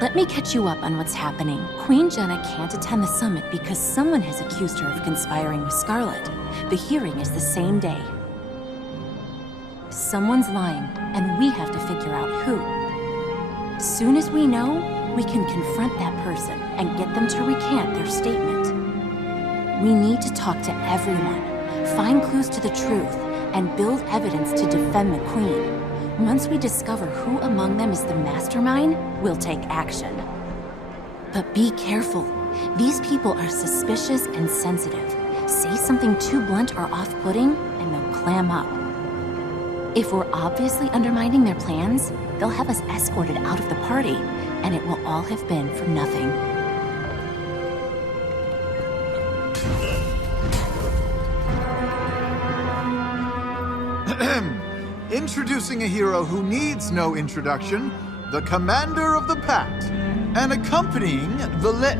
Let me catch you up on what's happening. Queen Jenna can't attend the summit because someone has accused her of conspiring with Scarlet. The hearing is the same day. Someone's lying, and we have to figure out who. Soon as we know, we can confront that person and get them to recant their statement. We need to talk to everyone, find clues to the truth, and build evidence to defend the Queen. Once we discover who among them is the mastermind, we'll take action. But be careful. These people are suspicious and sensitive. Say something too blunt or off-putting, and they'll clam up. If we're obviously undermining their plans, they'll have us escorted out of the party, and it will all have been for nothing. Introducing a hero who needs no introduction, the commander of the Pact, and accompanying the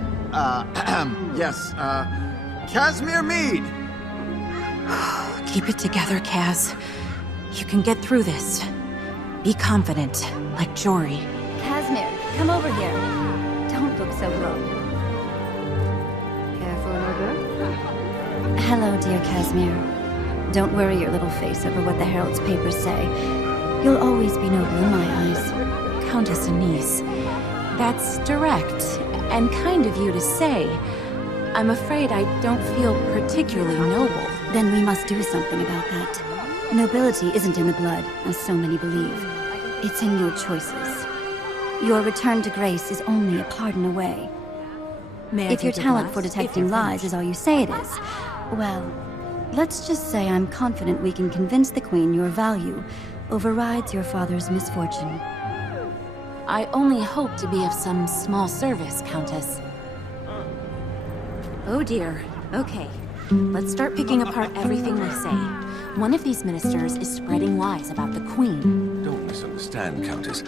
Casimir Meade. Keep it together, Kaz. You can get through this. Be confident, like Jory. Casimir, come over here. Don't look so glum. Care for an hors Hello, dear Casimir. Don't worry your little face over what the Herald's papers say. You'll always be noble in my eyes. Countess Anise, that's direct and kind of you to say. I'm afraid I don't feel particularly noble. Then we must do something about that. Nobility isn't in the blood, as so many believe. It's in your choices. Your return to grace is only a pardon away. If your talent for detecting lies is all you say it is, well, let's just say I'm confident we can convince the Queen your value overrides your father's misfortune. I only hope to be of some small service, Countess. Oh dear. Okay. Let's start picking apart everything they say. One of these ministers is spreading lies about the Queen. Don't misunderstand, Countess.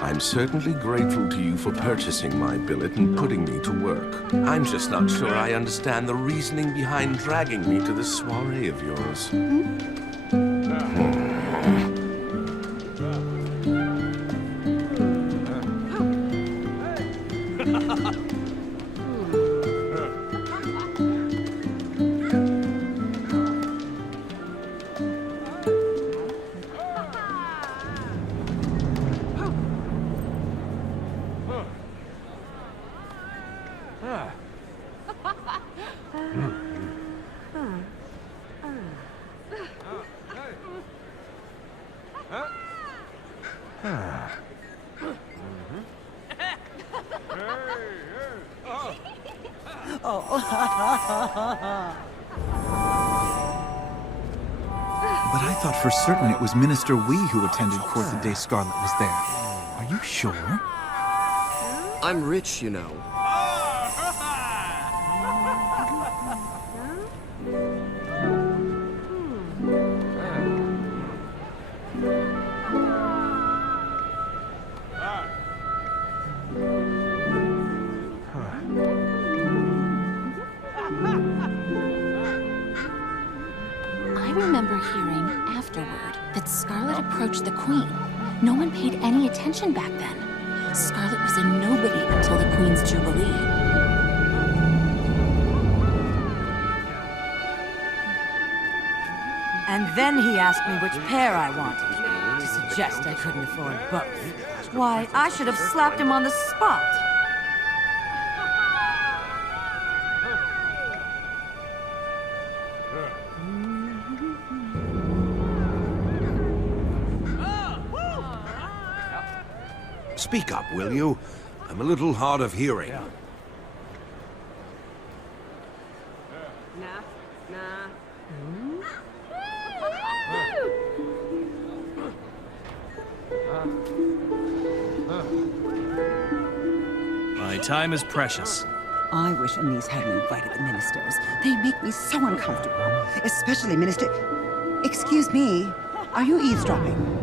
I'm certainly grateful to you for purchasing my billet and putting me to work. I'm just not sure I understand the reasoning behind dragging me to this soiree of yours. But I thought for certain it was Minister Wee who attended court the day Scarlet was there. Are you sure? I'm rich, you know. I remember hearing afterward that Scarlet approached the Queen. No one paid any attention back then. Scarlet was a nobody until the Queen's Jubilee. And then he asked me which pair I wanted, to suggest I couldn't afford both. Why, I should have slapped him on the spot. Speak up, will you? I'm a little hard of hearing. My time is precious. I wish Anise hadn't invited the ministers. They make me so uncomfortable. Especially Minister... Excuse me, are you eavesdropping?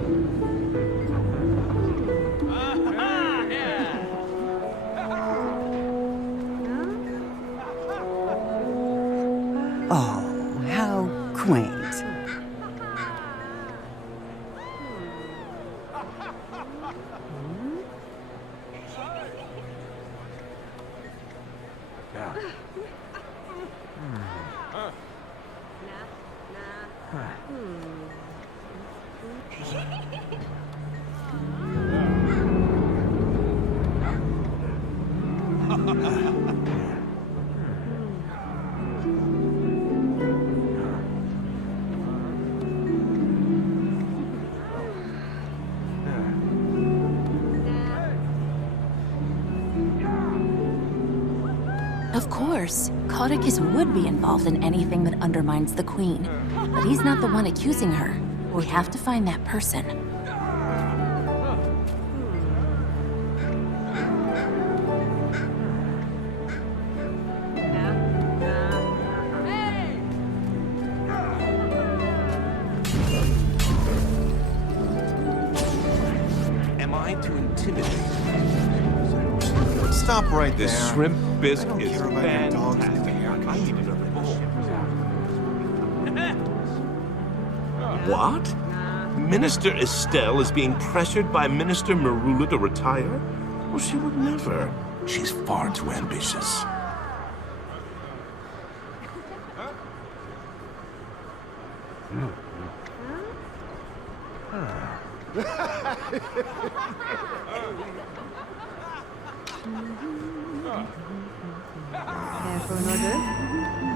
Of course, Caudicus would be involved in anything that undermines the Queen. But he's not the one accusing her. We have to find that person. Am I to intimidate? Stop right there. This shrimp bisque is care about your dogs fantastic. I need another bowl. What? Minister Estelle is being pressured by Minister Marula to retire? Well, she would never. She's far too ambitious.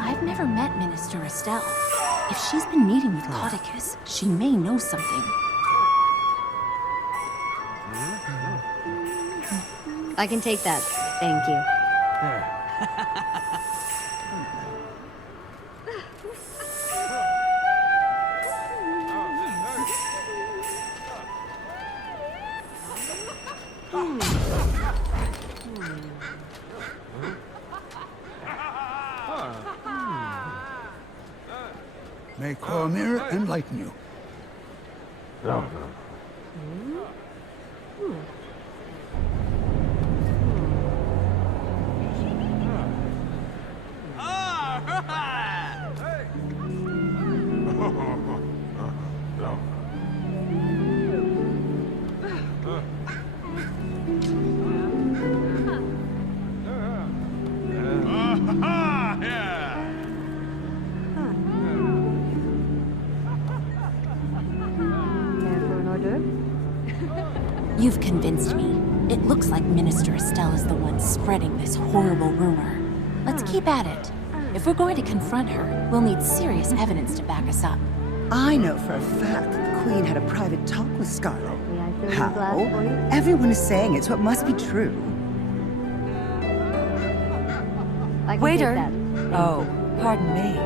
I've never met Minister Estelle. If she's been meeting with Caudicus, she may know something. I can take that. Thank you. May Cormir enlighten you. You've convinced me. It looks like Minister Estelle is the one spreading this horrible rumor. Let's keep at it. If we're going to confront her, we'll need serious evidence to back us up. I know for a fact that the Queen had a private talk with Scarlet. How? Everyone is saying it, so it must be true. Waiter! Oh, pardon me.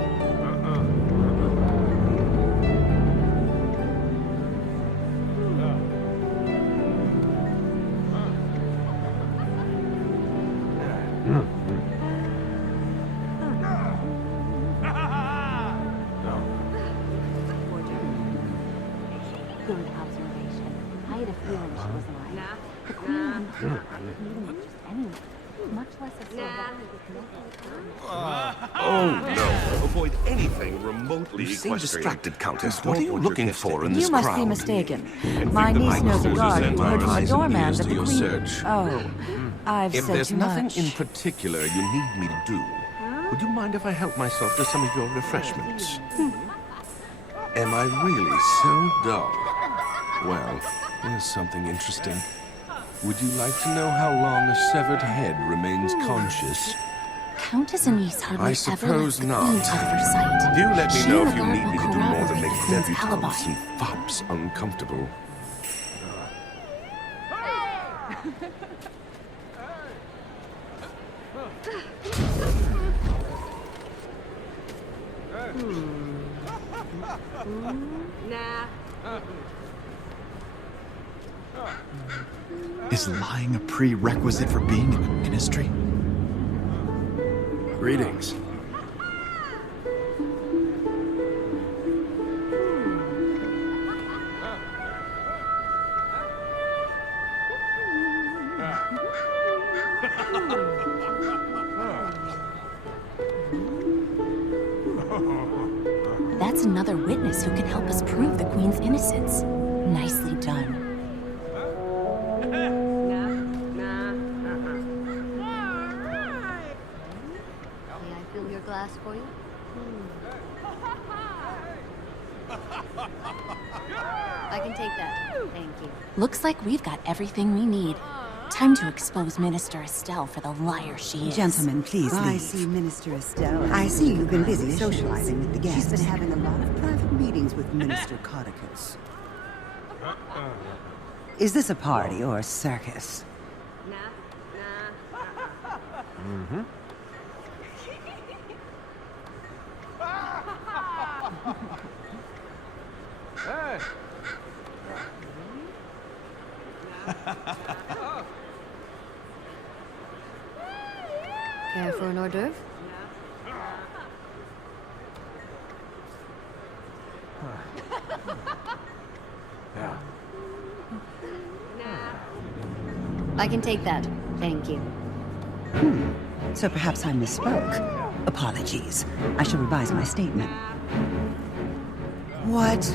Good observation. I had a feeling she was lying. The Queen wouldn't do a meeting with just anyone, much less a celebrity with Oh, no. Avoid anything remotely You seem distracted, Countess. What are you looking for in this You must crowd? be mistaken. And My think that niece knows a closes guard and who heard from eyes the and doorman ears that to the your Queen... search. Oh, I've If said there's too nothing much. in particular you need me to do, would you mind if I help myself to some of your refreshments? Am I really so dull? Well, here's something interesting. Would you like to know how long a severed head remains conscious? Countess Anise hardly I ever suppose lets the not. Queen out of her sight. Do let me She know and if the you guard need me will to do more than corroborate make the Queen's alibi. debutantes and fops uncomfortable. Is lying a prerequisite for being in the ministry? Greetings. That's another witness who can help us prove the Queen's innocence. Nicely done. I can take that. Thank you. Looks like we've got everything we need. Time to expose Minister Estelle for the liar she is. Gentlemen, please leave. I see Minister Estelle. I see you've been busy socializing with the guests. She's been having a lot of private meetings with Minister Codicus. Is this a party or a circus? Mm-hmm. Hey. Care for an hors d'oeuvre? Yeah. I can take that. Thank you. So perhaps I misspoke. Apologies. I shall revise my statement. What?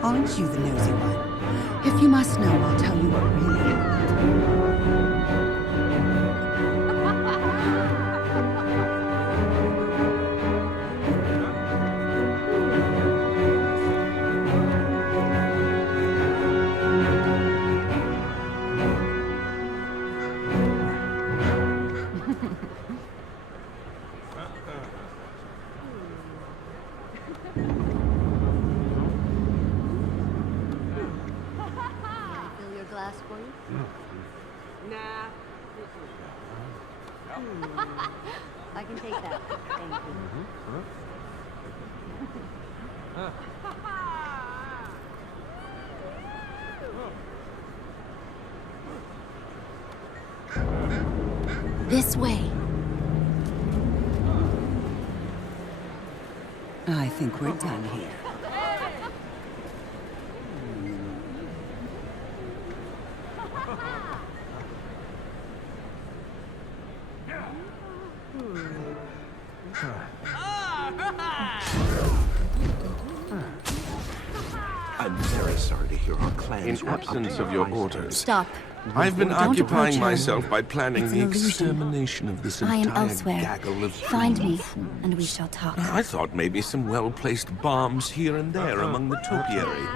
Aren't you the nosy one? If you must know, I'll tell you what really For you? Nah. I can take that. Thank you. This way. I think we're done here. I'm very sorry to hear our plans. In absence of your orders, Stop. I've been Don't approach occupying her. myself by planning It's the an illusion. extermination of this I am entire elsewhere. gaggle of Find me, fools. and we shall talk. I thought maybe some well-placed bombs here and there among the topiary.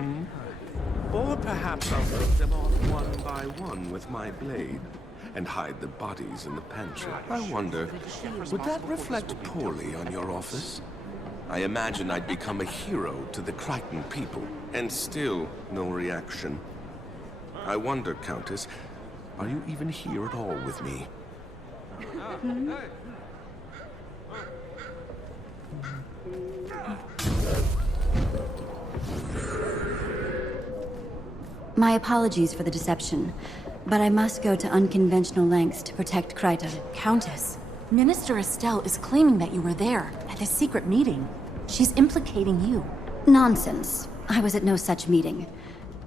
Or perhaps I'll take them off one by one with my blade and hide the bodies in the pantry. I wonder, would that reflect poorly on your office? I imagine I'd become a hero to the Crichton people, and still no reaction. I wonder, Countess, are you even here at all with me? My apologies for the deception, but I must go to unconventional lengths to protect Crichton. Countess, Minister Estelle is claiming that you were there at the secret meeting. She's implicating you. Nonsense. I was at no such meeting.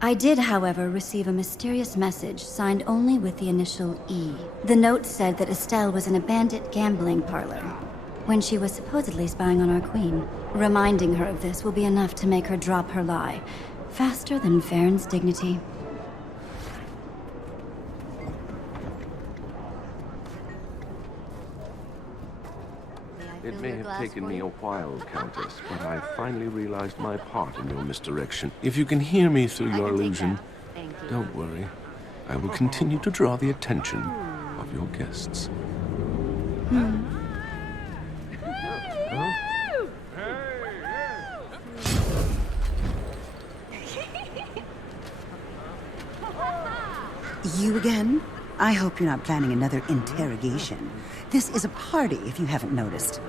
I did, however, receive a mysterious message signed only with the initial E. The note said that Estelle was in a bandit gambling parlor when she was supposedly spying on our queen. Reminding her of this will be enough to make her drop her lie, faster than Farron's dignity. It may have taken me a while, Countess, but I finally realized my part in your misdirection. If you can hear me through your illusion, don't worry. I will continue to draw the attention of your guests. You again? I hope you're not planning another interrogation. This is a party, if you haven't noticed.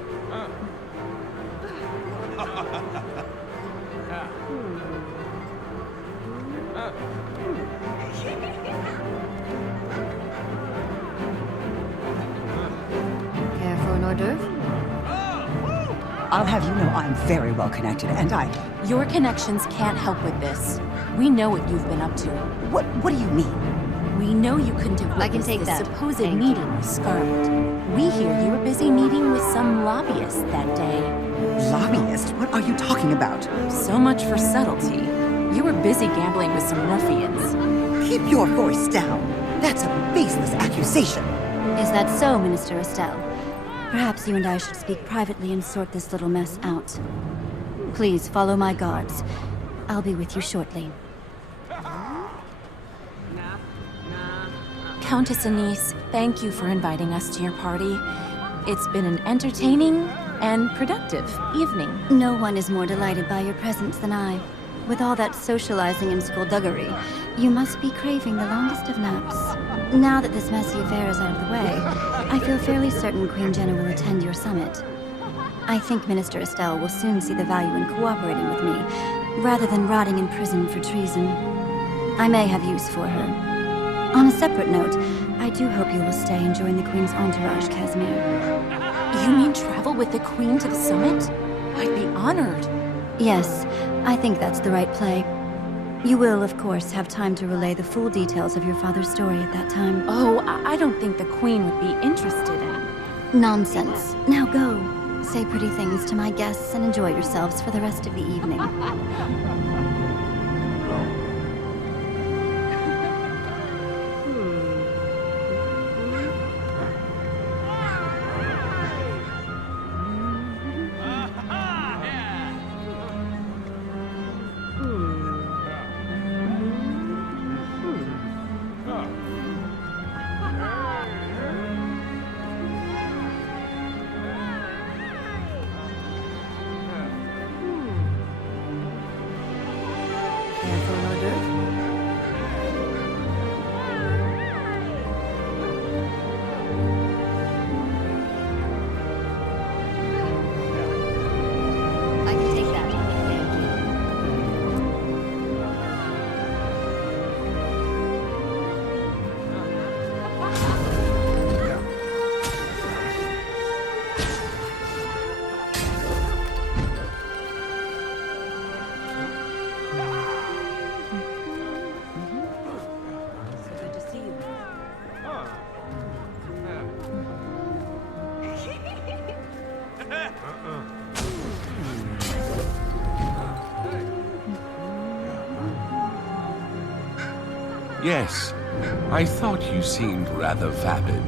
Care for an hors d'oeuvre? I'll have you know I'm very well connected, and Your connections can't help with this. We know what you've been up to. What do you mean? We know you couldn't have I can witnessed take the that. supposed Thank meeting with Scarlet. We hear you were busy meeting with some lobbyist that day. Lobbyist? What are you talking about? So much for subtlety. You were busy gambling with some ruffians. Keep your voice down. That's a baseless accusation. Is that so, Minister Estelle? Perhaps you and I should speak privately and sort this little mess out. Please follow my guards. I'll be with you shortly. Countess Anise, thank you for inviting us to your party. It's been an entertaining and productive evening. No one is more delighted by your presence than I. With all that socializing and skullduggery, you must be craving the longest of naps. Now that this messy affair is out of the way, I feel fairly certain Queen Jenna will attend your summit. I think Minister Estelle will soon see the value in cooperating with me, rather than rotting in prison for treason. I may have use for her. On a separate note, I do hope you will stay and join the Queen's entourage, Casimir. You mean travel with the Queen to the summit? I'd be honored. Yes, I think that's the right play. You will, of course, have time to relay the full details of your father's story at that time. Oh, I don't think the Queen would be interested in... Nonsense. Now go. Say pretty things to my guests and enjoy yourselves for the rest of the evening. I can take that. Good to see you. Yes, I thought you seemed rather vapid.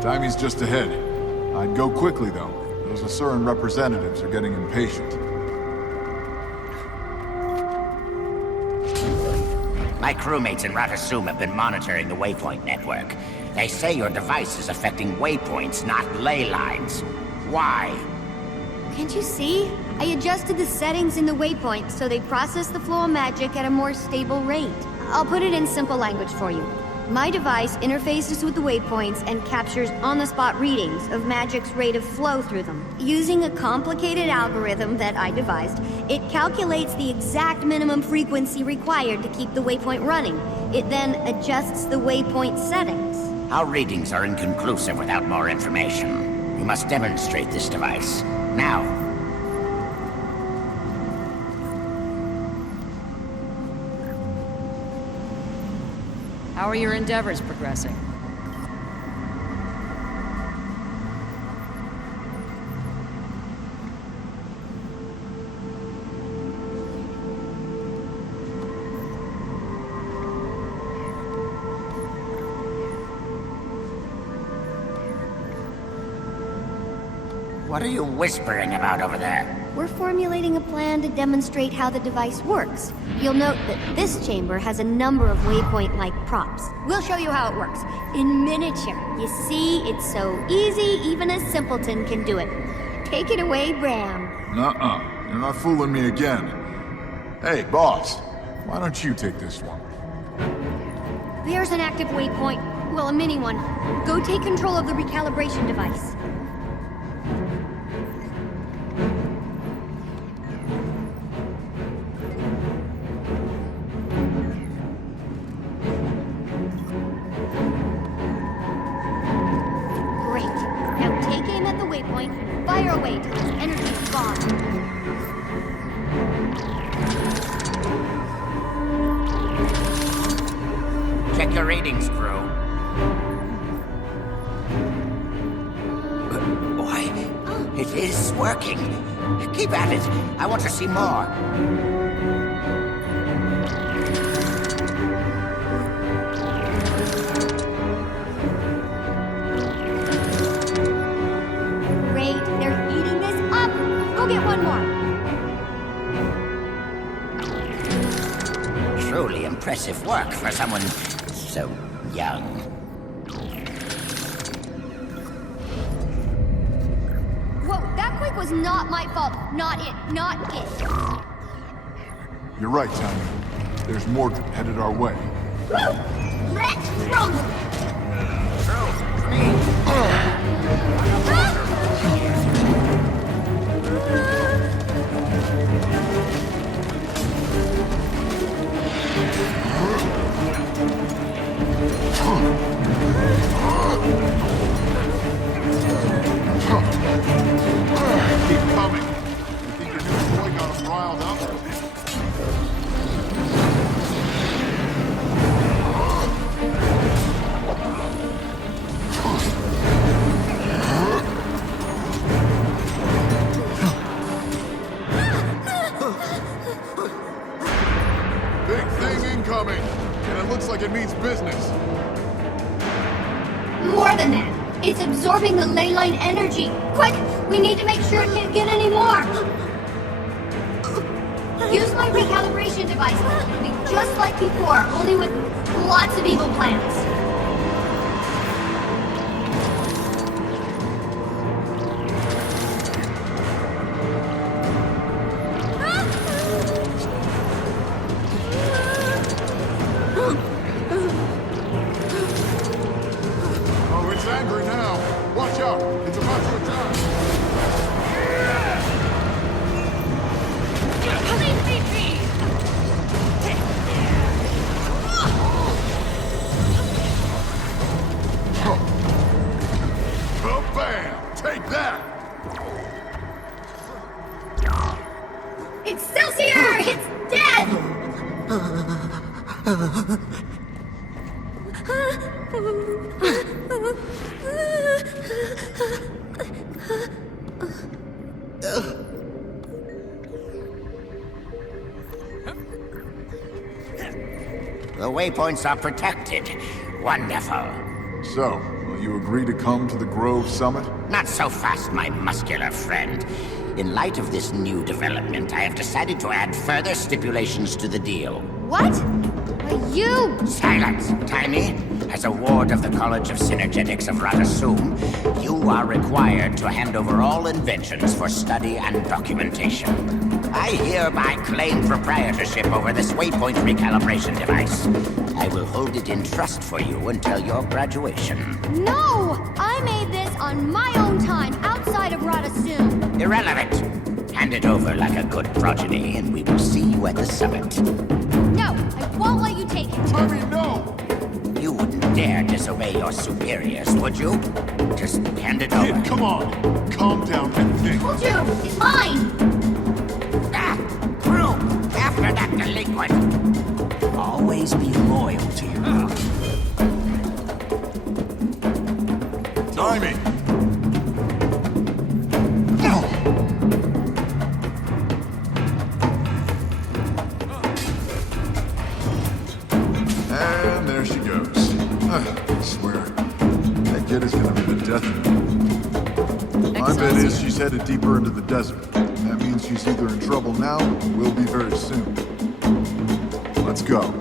Timing's just ahead. I'd go quickly, though. Those Asuran representatives are getting impatient. My crewmates in Ratasum have been monitoring the waypoint network. They say your device is affecting waypoints, not ley lines. Why? Can't you see? I adjusted the settings in the waypoint so they process the flow of magic at a more stable rate. I'll put it in simple language for you. My device interfaces with the waypoints and captures on-the-spot readings of magic's rate of flow through them. Using a complicated algorithm that I devised, it calculates the exact minimum frequency required to keep the waypoint running. It then adjusts the waypoint settings. Our readings are inconclusive without more information. You must demonstrate this device. Now. How are your endeavors progressing? What are you whispering about over there? We're formulating a plan to demonstrate how the device works. You'll note that this chamber has a number of waypoint-like props. We'll show you how it works. In miniature. You see, it's so easy, even a simpleton can do it. Take it away, Bram. Nuh-uh. You're not fooling me again. Hey, boss. Why don't you take this one? There's an active waypoint. Well, a mini one. Go take control of the recalibration device. Fire away till the energy is gone. Check your readings, crew. Why, it is working. Keep at it. I want to see more. Get one more. Truly impressive work for someone so young. Whoa, that quake was not my fault. Not it. Not it. You're right, Tommy. There's more headed our way. Let's rumble. Keep coming. You think your new boy got us riled up? Big thing incoming, and it looks like it means business. More than that. It's absorbing the ley line energy. Quick! We need to make sure it can't get any more! Use my recalibration device. It'll be just like before, only with lots of evil plans. Oh, it's angry now. Watch out. It's about to attack. Leave me be! Oh, bam! Take that! It's Celsius! It's dead! The waypoints are protected. Wonderful. So, will you agree to come to the Grove Summit? Not so fast, my muscular friend. In light of this new development, I have decided to add further stipulations to the deal. What? Are you? Silence, Tiny. As a ward of the College of Synergetics of Ratasum, you are required to hand over all inventions for study and documentation. I hereby claim proprietorship over this waypoint recalibration device. I will hold it in trust for you until your graduation. No! I made this on my own time, outside of Radasum. Irrelevant. Hand it over like a good progeny, and we will see you at the summit. No, I won't let you take it. Hurry, no! You wouldn't dare disobey your superiors, would you? Just hand it over. Kid, come on. Calm down and think. Told you, it's mine! Crew, after that delinquent. Always be loyal to your Timing. And there she goes. I swear, that kid is gonna be the death of me. My bet is she's headed deeper into the desert. That means she's either in trouble now or will be very soon. Let's go.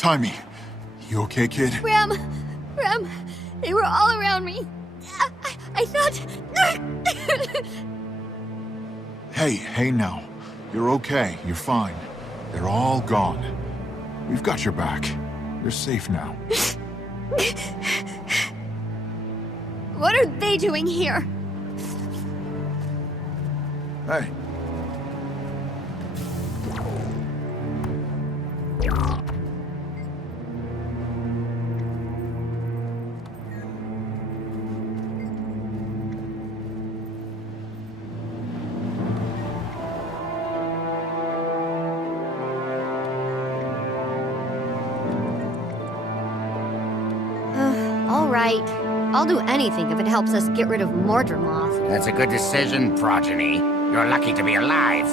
Timey, you okay, kid? Ram, they were all around me. I thought... Hey now. You're okay. You're fine. They're all gone. We've got your back. You're safe now. What are they doing here? Hey. All right. I'll do anything if it helps us get rid of Mordremoth. That's a good decision, Progeny. You're lucky to be alive.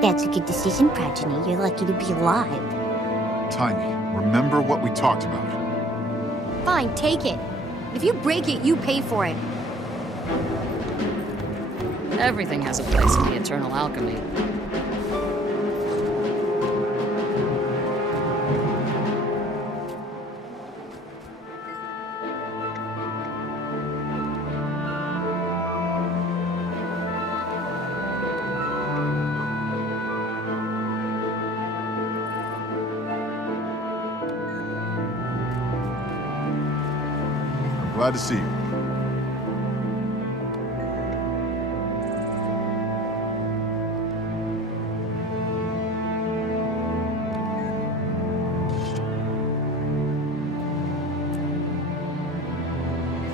That's a good decision, Progeny. You're lucky to be alive. Timey, remember what we talked about. Fine, take it. If you break it, you pay for it. Everything has a place in the eternal alchemy. Glad to see you.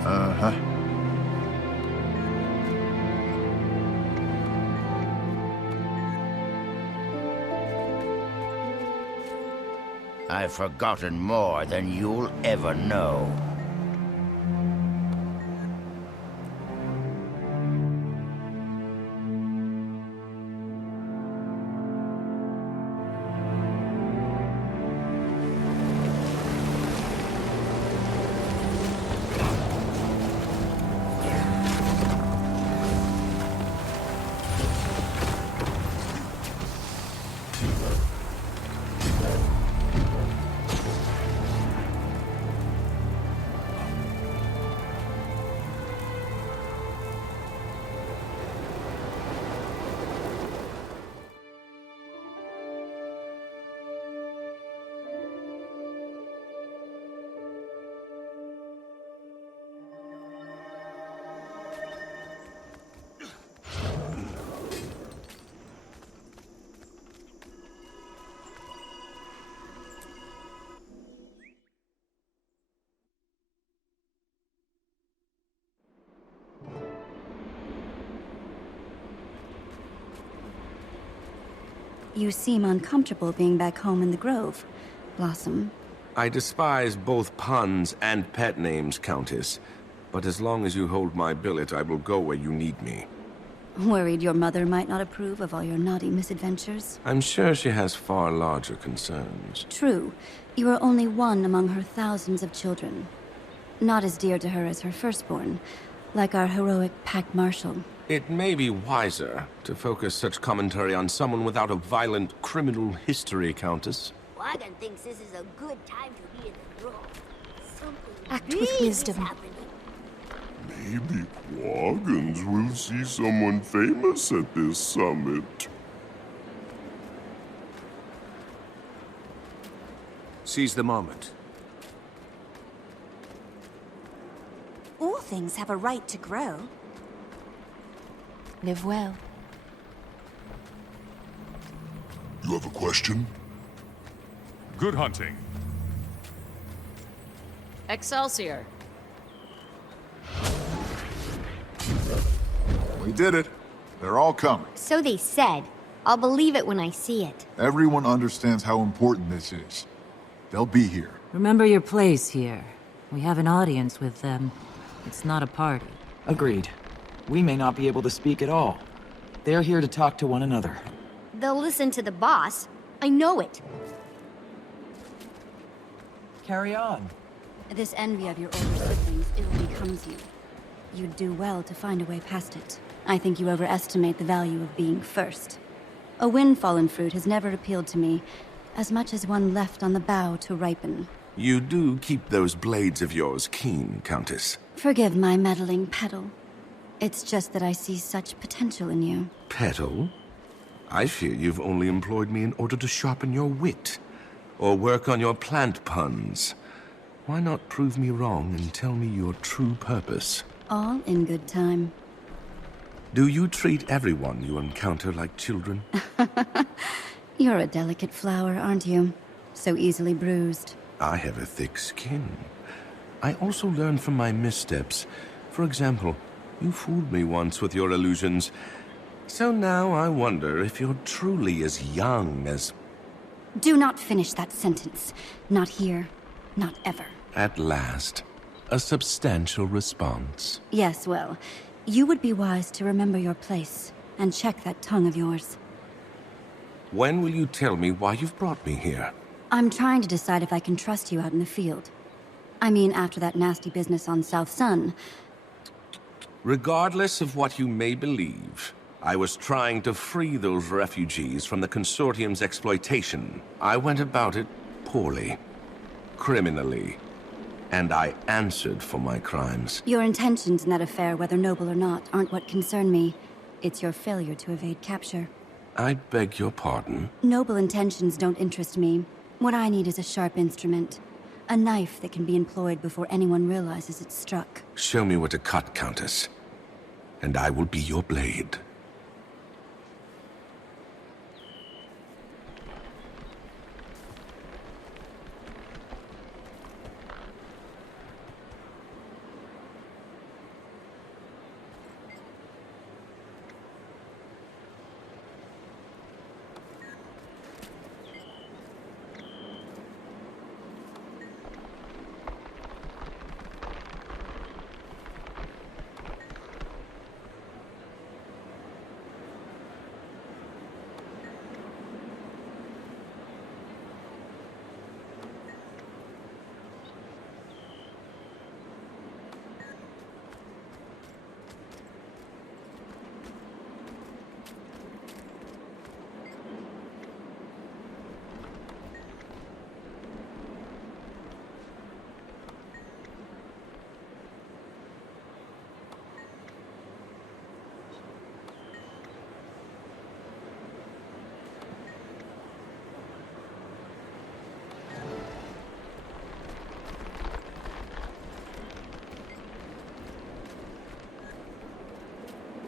Uh-huh. I've forgotten more than you'll ever know. You seem uncomfortable being back home in the Grove, Blossom. I despise both puns and pet names, Countess. But as long as you hold my billet, I will go where you need me. Worried your mother might not approve of all your naughty misadventures? I'm sure she has far larger concerns. True. You are only one among her thousands of children. Not as dear to her as her firstborn, like our heroic Pack Marshal. It may be wiser to focus such commentary on someone without a violent criminal history, Countess. Wagon thinks this is a good time to be in the Grove. Act with wisdom. Maybe Quaggins will see someone famous at this summit. Seize the moment. All things have a right to grow. Live well. You have a question? Good hunting. Excelsior. We did it. They're all coming. So they said. I'll believe it when I see it. Everyone understands how important this is. They'll be here. Remember your place here. We have an audience with them. It's not a party. Agreed. We may not be able to speak at all. They're here to talk to one another. They'll listen to the boss. I know it. Carry on. This envy of your older siblings ill becomes you. You'd do well to find a way past it. I think you overestimate the value of being first. A wind-fallen fruit has never appealed to me, as much as one left on the bough to ripen. You do keep those blades of yours keen, Countess. Forgive my meddling petal. It's just that I see such potential in you. Petal? I fear you've only employed me in order to sharpen your wit, or work on your plant puns. Why not prove me wrong and tell me your true purpose? All in good time. Do you treat everyone you encounter like children? You're a delicate flower, aren't you? So easily bruised. I have a thick skin. I also learn from my missteps. For example, you fooled me once with your illusions. So now I wonder if you're truly as young as... Do not finish that sentence. Not here. Not ever. At last, a substantial response. Yes, well, you would be wise to remember your place and check that tongue of yours. When will you tell me why you've brought me here? I'm trying to decide if I can trust you out in the field. I mean, after that nasty business on South Sun. Regardless of what you may believe, I was trying to free those refugees from the Consortium's exploitation. I went about it poorly, criminally, and I answered for my crimes. Your intentions in that affair, whether noble or not, aren't what concern me. It's your failure to evade capture. I beg your pardon? Noble intentions don't interest me. What I need is a sharp instrument. A knife that can be employed before anyone realizes it's struck. Show me where to cut, Countess, and I will be your blade.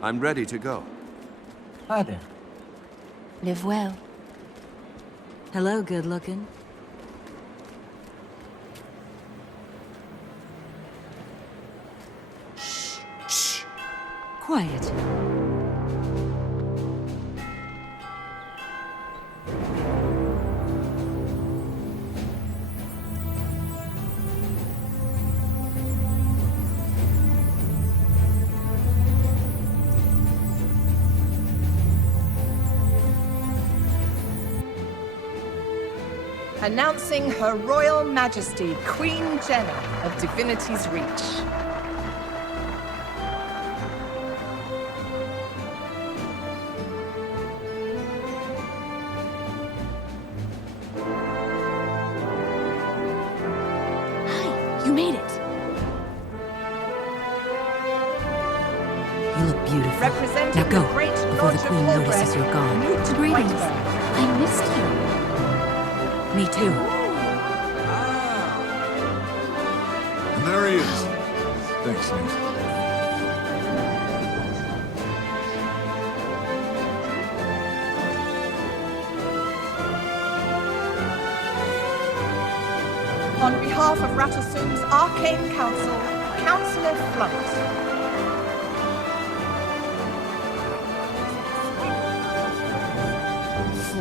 I'm ready to go. Hi there. Live well. Hello, good looking. Shh. Quiet. Announcing Her Royal Majesty, Queen Jenna of Divinity's Reach. Hi, you made it. You look beautiful. Representing Now go, the great before the Lodge of Queen notices Holbrook, you're gone. Newt Greetings. Whiteburn. I missed you. Me too. And there he is. Thanks, Nate. On behalf of Rattlesum's Arcane Council, Councillor Flunt.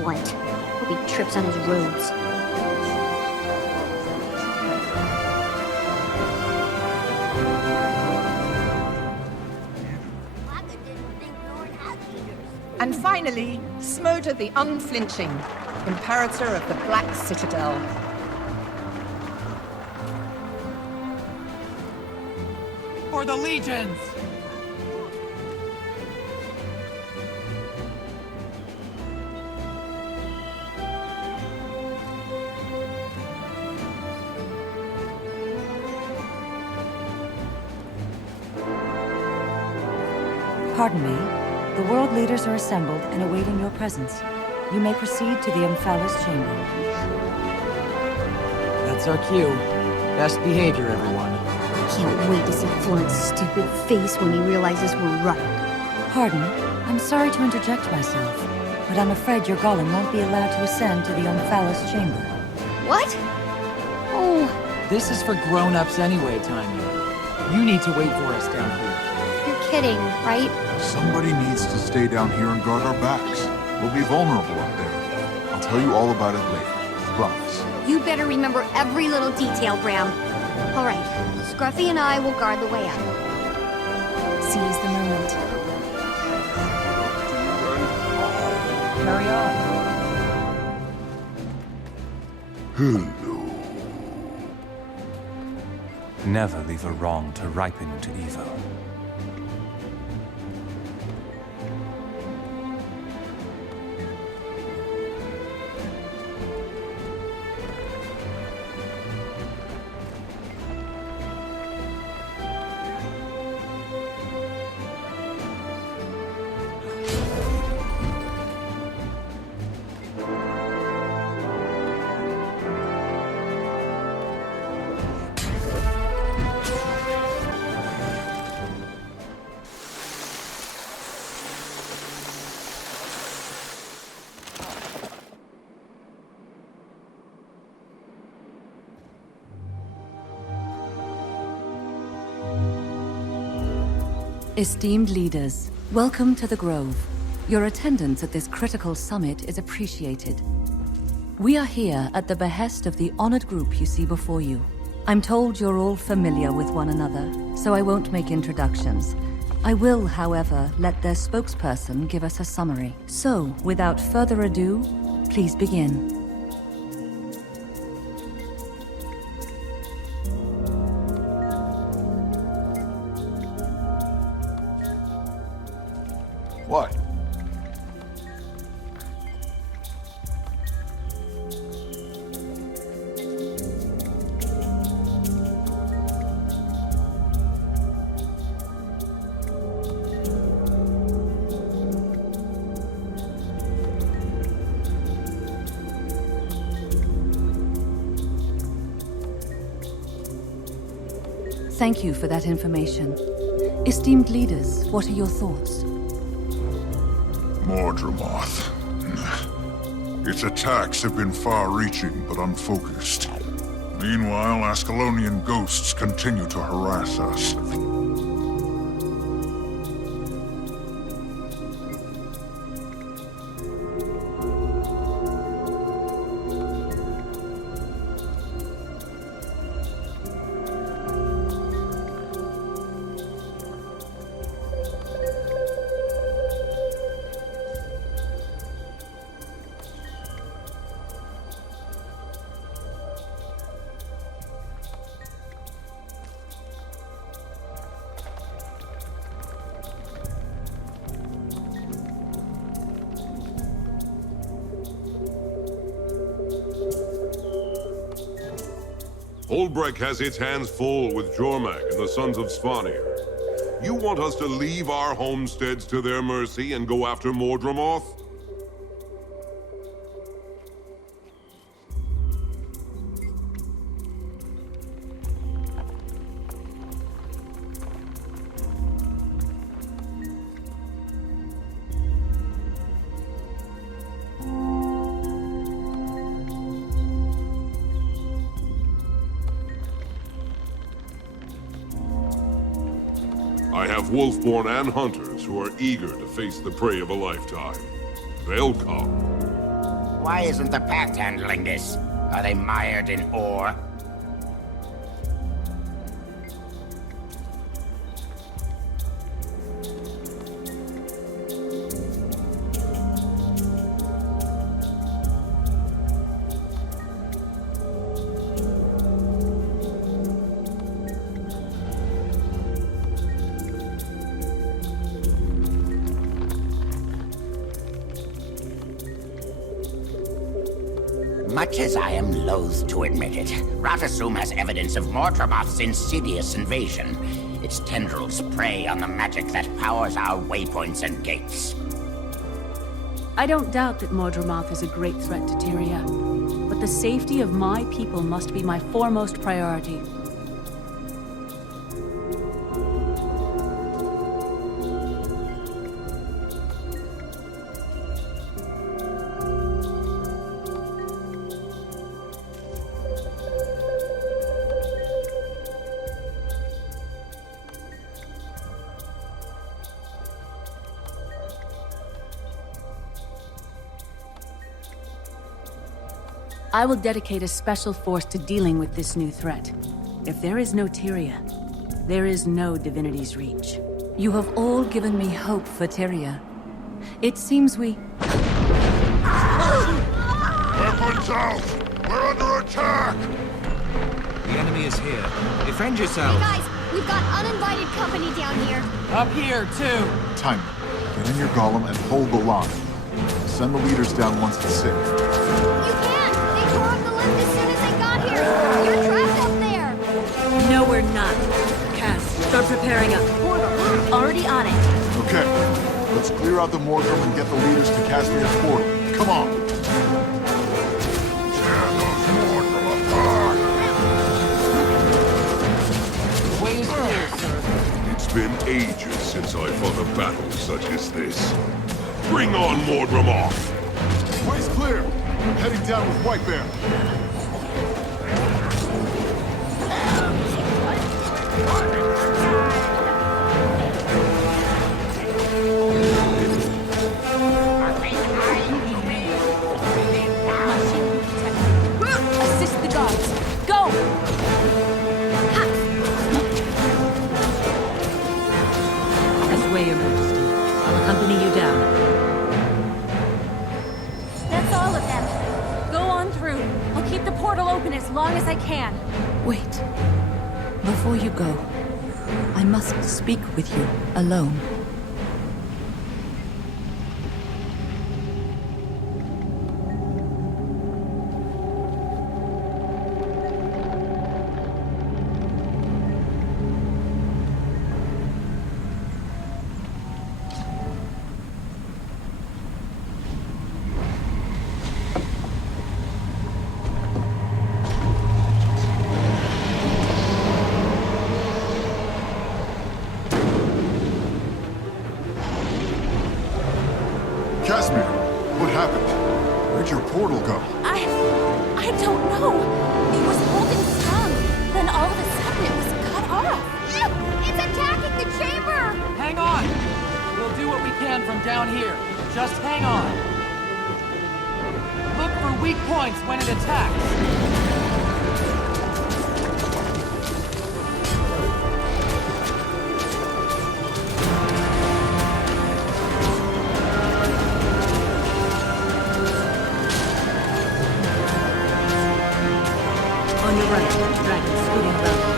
Flint. Hope he trips on his robes. And finally, Smolder the Unflinching, Imperator of the Black Citadel. For the legions! Pardon me. The world leaders are assembled and awaiting your presence. You may proceed to the Umphalis chamber. That's our cue. Best behavior, everyone. Can't wait to see Florent's stupid face when he realizes we're right. Pardon? I'm sorry to interject myself, but I'm afraid your Golem won't be allowed to ascend to the Umphalis chamber. What? Oh. This is for grown-ups anyway, Tanya. You need to wait for us down here. You're kidding, right? Somebody needs to stay down here and guard our backs. We'll be vulnerable up there. I'll tell you all about it later. Promise. You better remember every little detail, Bram. All right, Scruffy and I will guard the way out. Seize the moment. Carry on. Hello. Never leave a wrong to ripen to evil. Esteemed leaders, welcome to the Grove. Your attendance at this critical summit is appreciated. We are here at the behest of the honored group you see before you. I'm told you're all familiar with one another, so I won't make introductions. I will, however, let their spokesperson give us a summary. So, without further ado, please begin. What? Thank you for that information. Esteemed leaders, what are your thoughts? Mordramoth. Its attacks have been far-reaching, but unfocused. Meanwhile, Ascalonian ghosts continue to harass us. Holbrecht has its hands full with Jormak and the Sons of Svanir. You want us to leave our homesteads to their mercy and go after Mordramoth? I have Wolfborn and hunters who are eager to face the prey of a lifetime. They'll come. Why isn't the Pact handling this? Are they mired in ore? Much as I am loath to admit it, Ratasum has evidence of Mordramoth's insidious invasion. Its tendrils prey on the magic that powers our waypoints and gates. I don't doubt that Mordramoth is a great threat to Tyria, but the safety of my people must be my foremost priority. I will dedicate a special force to dealing with this new threat. If there is no Tyria, there is no Divinity's Reach. You have all given me hope for Tyria. It seems we... Weapons out! We're under attack! The enemy is here. Defend yourselves. Hey guys, we've got uninvited company down here. Up here, too. Time. Get in your golem and hold the line. Send the leaders down once it's safe. You can! They tore up the lift as soon as they got here! You're trapped up there! No, we're not. Cass, start preparing a portal. Already on it. Okay, let's clear out the Morgrim and get the leaders to Casmia's portal. Come on! Tear those Morgrim apart! The way is clear, sir. It's been ages since I fought a battle such as this. Bring on Mordramoth! Way's clear! I'm heading down with White Bear. Assist the guards. Go! This way, Your Majesty. I'll accompany you down. That's all of them. Go on through. I'll keep the portal open as long as I can. Wait. Before you go, I must speak with you alone. Casmir, what happened? Where'd your portal go? I don't know. It was holding strong. Then all of a sudden it was cut off. It's attacking the chamber! Hang on! We'll do what we can from down here. Just hang on. Look for weak points when it attacks. On your right, dragon scooting around the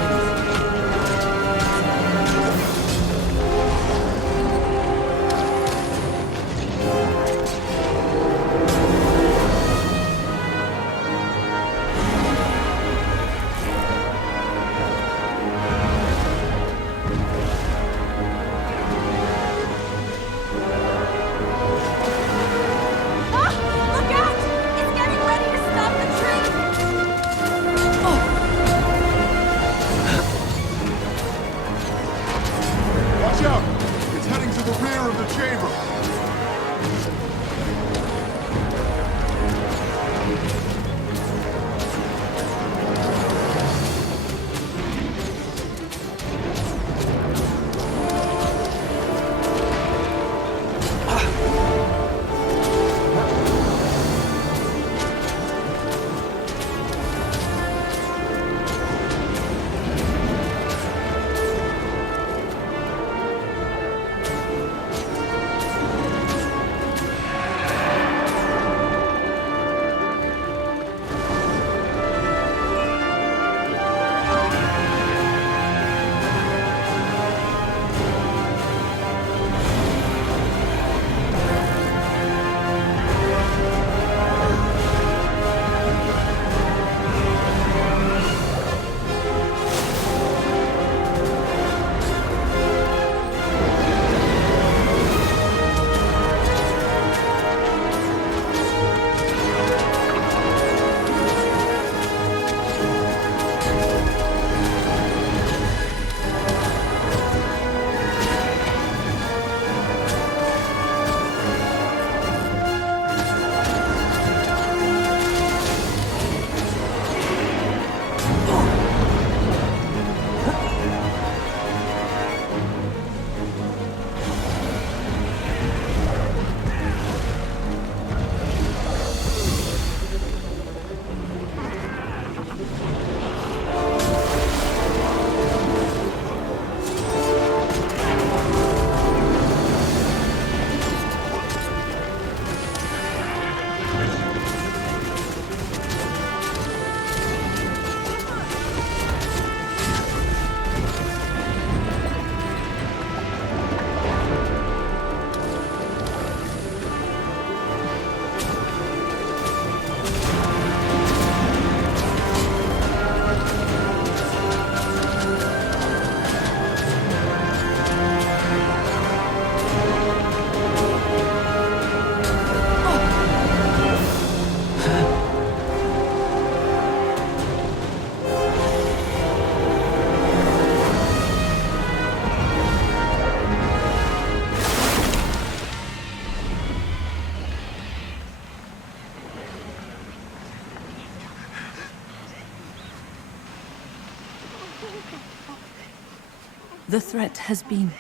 The threat has been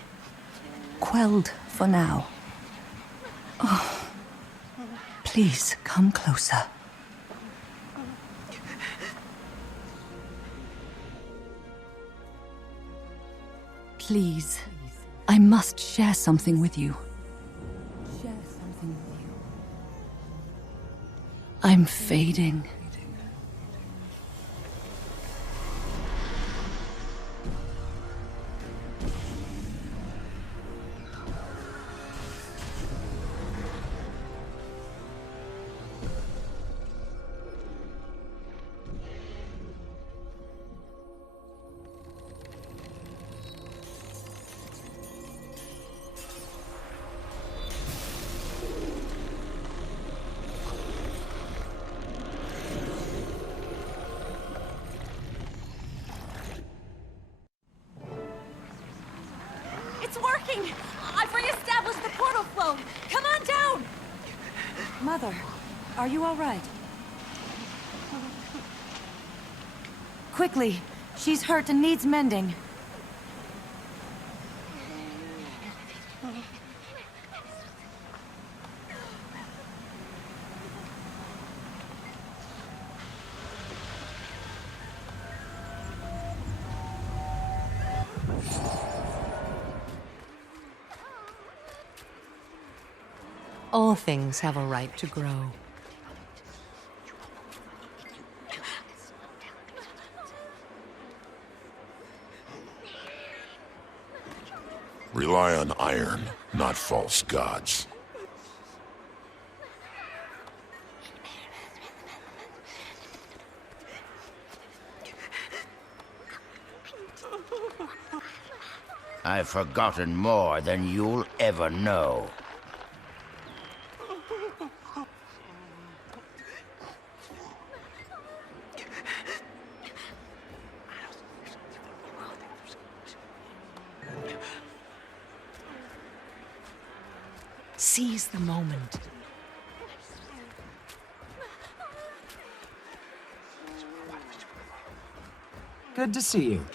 quelled for now. Oh, please come closer. Please, I must share something with you. I'm fading. It's working! I've re-established the portal flow! Come on down! Mother, are you all right? Quickly! She's hurt and needs mending. All things have a right to grow. Rely on iron, not false gods. I've forgotten more than you'll ever know. Seize the moment. Good to see you.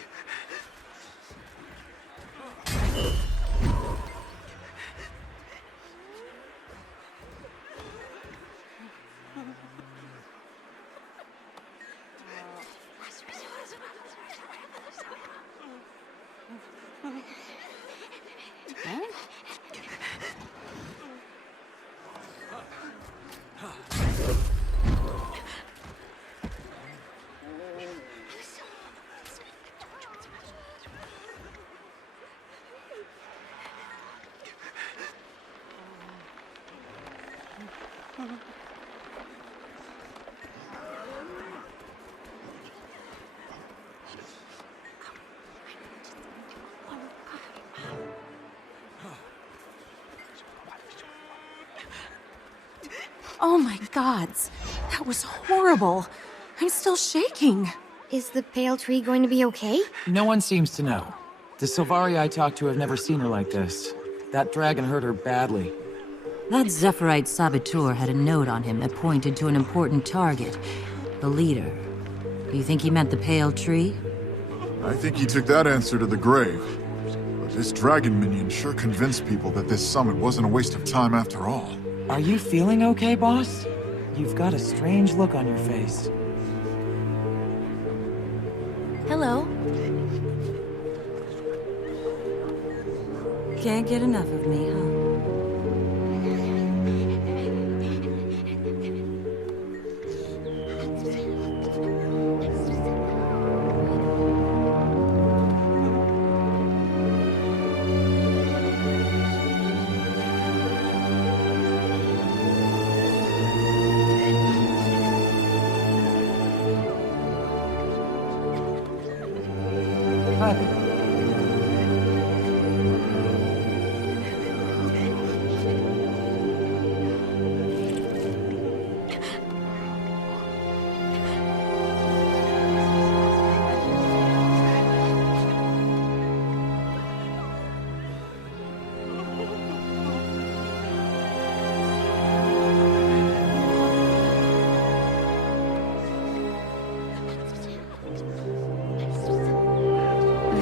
Oh my gods, that was horrible. I'm still shaking. Is the pale tree going to be okay? No one seems to know. The Sylvari I talked to have never seen her like this. That dragon hurt her badly. That Zephyrite saboteur had a note on him that pointed to an important target. The leader. Do you think he meant the pale tree? I think he took that answer to the grave. But this dragon minion sure convinced people that this summit wasn't a waste of time after all. Are you feeling okay, boss? You've got a strange look on your face. Hello. Can't get enough of me, huh?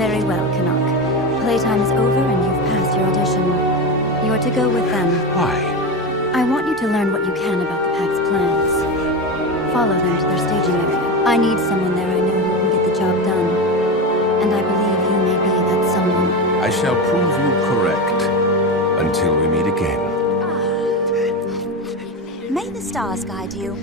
Very well, Canuck. Playtime is over and you've passed your audition. You're to go with them. Why? I want you to learn what you can about the Pack's plans. Follow them to their staging area. I need someone there I know who can get the job done. And I believe you may be that someone. I shall prove you correct until we meet again. May the stars guide you.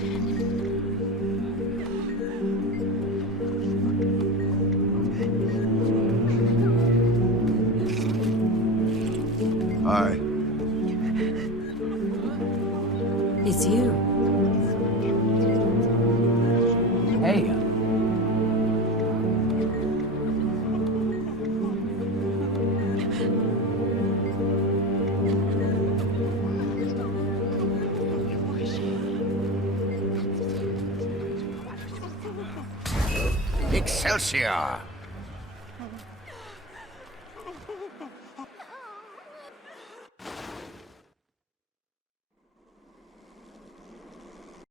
Hi. It's you. Hey. Excelsior!